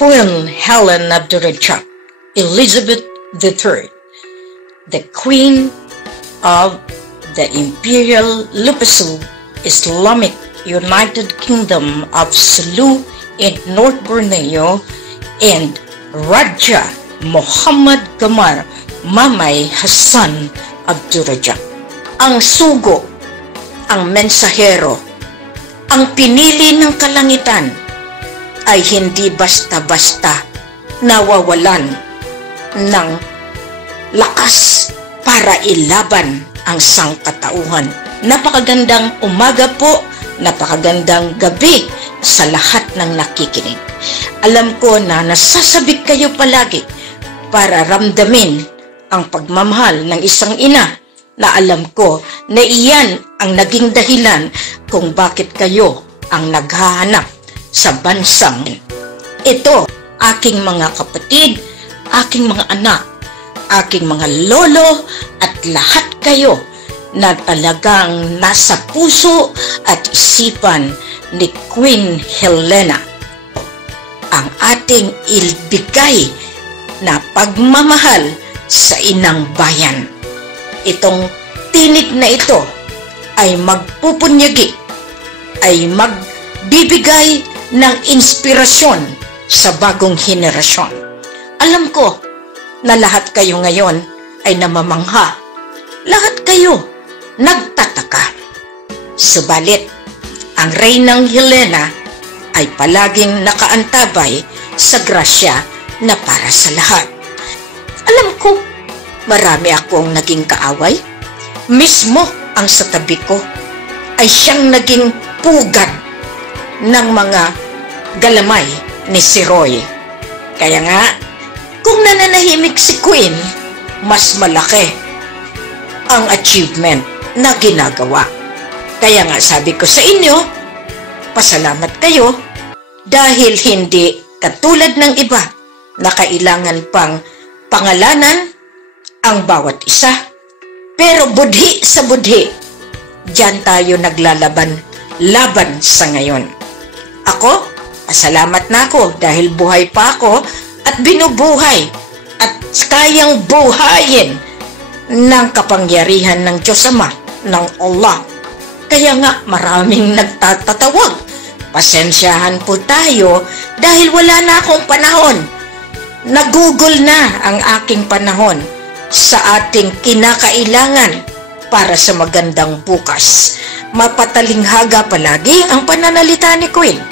Queen Helen Abdurrahman, Elizabeth III, the Queen of the Imperial Lupasu Islamic United Kingdom of Sulu in North Borneo, and Raja Muhammad Gamal Mamay Hassan Abdurrahman. Ang sugo, ang mensahero, ang pinili ng kalangitan ay hindi basta-basta nawawalan ng lakas para ilaban ang sangkatauhan. Napakagandang umaga po, napakagandang gabi sa lahat ng nakikinig. Alam ko na nasasabik kayo palagi para ramdamin ang pagmamahal ng isang ina na alam ko na iyan ang naging dahilan kung bakit kayo ang naghahanap sa bansang ito. Aking mga kapatid, aking mga anak, aking mga lolo at lahat kayo na talagang nasa puso at isipan ni Queen Helena, ang ating ibigay na pagmamahal sa inang bayan. Itong tinig na ito ay magpupunyagi, ay magbibigay ng inspirasyon sa bagong henerasyon. Alam ko na lahat kayo ngayon ay namamangha. Lahat kayo nagtataka. Subalit, ang Reynang Helena ay palaging nakaantabay sa grasya na para sa lahat. Alam ko, marami akong naging kaaway. Mismo ang sa tabi ko ay siyang naging pugad ng mga galamay ni si Roy. Kaya nga, kung nananahimik si Queen, mas malaki ang achievement na ginagawa. Kaya nga sabi ko sa inyo, pasalamat kayo dahil hindi katulad ng iba na kailangan pang pangalanan ang bawat isa. Pero budhi sa budhi, diyan tayo naglalaban sa ngayon. Ako, pasalamat na ako dahil buhay pa ako at binubuhay at kayang buhayin ng kapangyarihan ng Diyos Ama, ng Allah. Kaya nga maraming nagtatatawag. Pasensyahan po tayo dahil wala na akong panahon. Nagugol na ang aking panahon sa ating kinakailangan para sa magandang bukas. Mapatalinghaga palagi ang pananalita ni Queen.